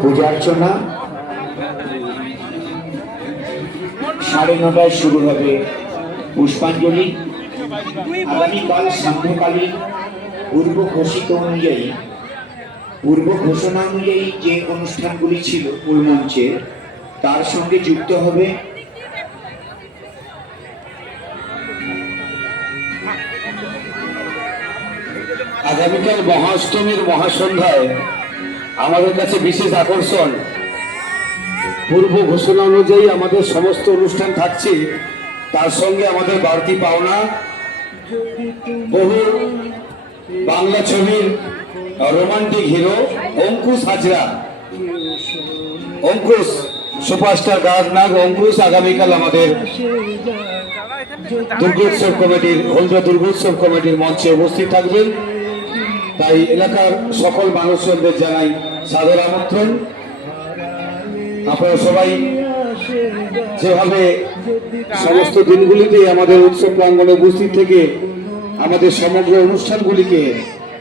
পূজা অর্চনা সাড়ে নটায় শুরু হবে পুষ্পাঞ্জলি। আগামীকাল সান্ধ্যকালীন পূর্ব ঘোষিত অনুযায়ী পূর্ব ঘোষণা অনুযায়ী যে অনুষ্ঠানগুলি ছিল মঞ্চের তার সঙ্গে যুক্ত হবে আগামীকাল মহাষ্টমীর মহাসন্ধ্যায় আমাদের কাছে বিশেষ আকর্ষণ। পূর্ব ঘোষণা অনুযায়ী আমাদের সমস্ত অনুষ্ঠান থাকছে। তার সঙ্গে আমাদের বাড়তি পাওনা বহু বাংলা ছবির romantic hero Ankush Hazra. Ankush superstar গায়ক নাগ, অঙ্কুশ আগামীকাল আমাদের দুর্গোৎসব কমিটির, হলদা দুর্গোৎসব কমিটির মঞ্চে উপস্থিত থাকবেন। তাই এলাকার সকল মানুষজনদের জানাই সাদর আমন্ত্রণ। আপনারা সবাই যেভাবে সমস্ত দিনগুলিতে আমাদের উৎসব প্রাঙ্গণে উপস্থিত থেকে আমাদের সমগ্র অনুষ্ঠানগুলিকে